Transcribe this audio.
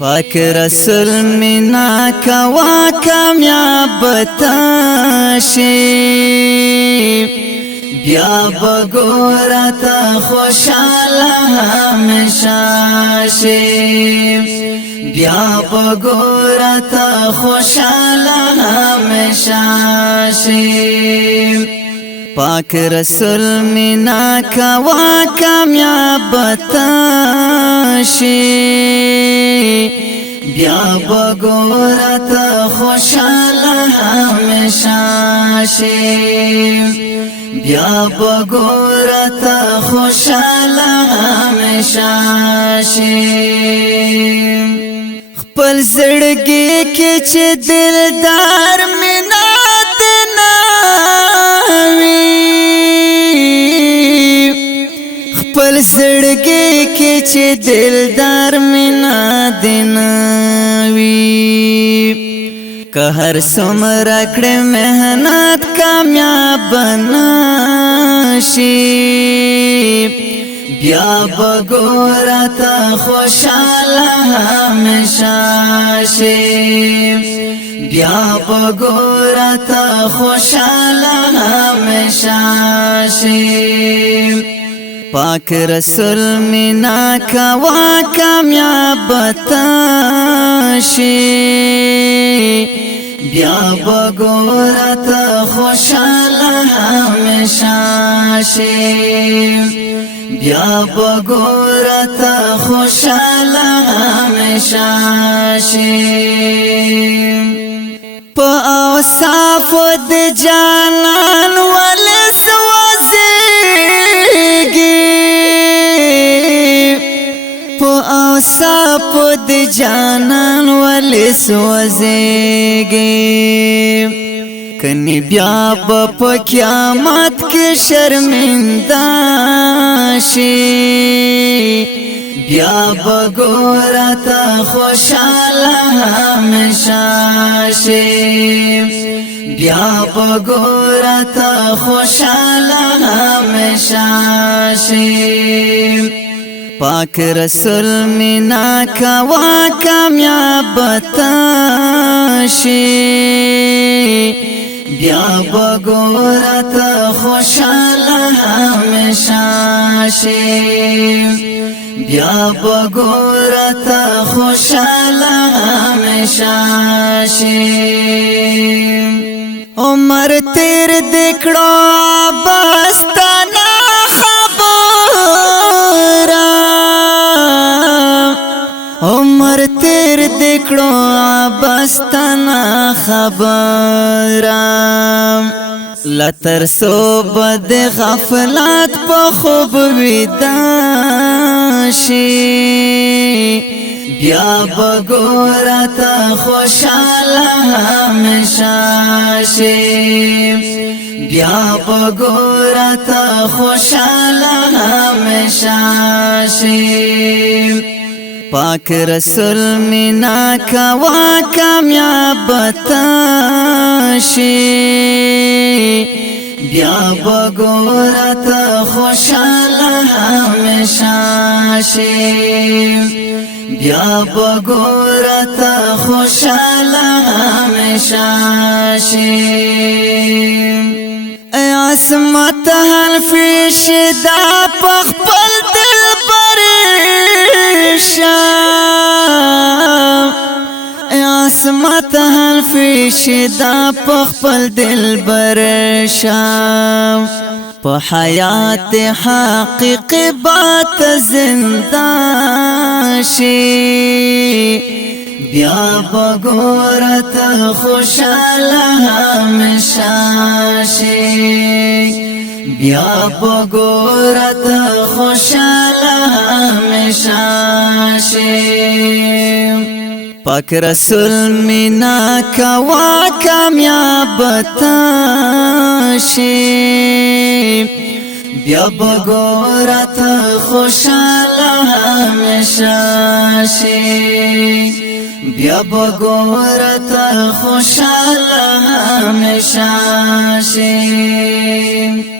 پاک رسول مینا کوا کامیاب تاشی بیا بگورا تا خوشاله همیشه شی بیا بگورا تا خوشاله همیشه شی پاک رسول مینا کوا کامیاب تاشی بیا بگورا تا خوشاله همیشه شی بیا بگورا تا خوشاله همیشه شی خپل زړګي کې چې دلدار مینا دینا خپل زړګي کې چې دلدار مینا دینا که هر څومره کړې مهنت کامیاب نشي بیا بګورا ته خوشاله همیشه شي بیا بګورا ته خوشاله همیشه شي پاک رسول مینا کوا کامیاب تاشی بیا بگورا تا خوشاله همیشه شی بیا بگورا تا خوشاله همیشه شی پا اوصاف د جانان ولس اوصاف د جانان ولس وزیږي کني بیا په قیامت کې شرمنده شي بیا بګورا ته خوشاله همیشه شي بیا بګورا ته خوشاله همیشه شي پاک رسول مینا کوا کامیاب تاشی بیا بگورا تا خوشاله همیشه شی بیا بگورا تا خوشاله همیشه شی عمر تیر دکڑو بستانا عمر تیر دکړو بستانا خبرم لتر سو بد غفلت په خوب ویدا شي بیا بګورا ته خوشاله همیشه شي بیا بګورا ته خوشاله همیشه شي پاک رسول مینا کوا کامیاب تاشی بیا بگورا تا خوشاله همیشه شی بیا بگورا تا خوشاله همیشه شی ای عصمت حلفی شدا پخپل دل عصمت حلفی شدا پخپل دل برشام په حیات حقیق بات زندہ شی بیا بگورا تا خوشاله همیشه شی بیا بگورا تا خوشاله همیشه شی پاک رسول مینا کوا کامیاب تاشی بیا بگورا تا خوشاله همیشه شی بیا بگورا تا خوشاله همیشه شی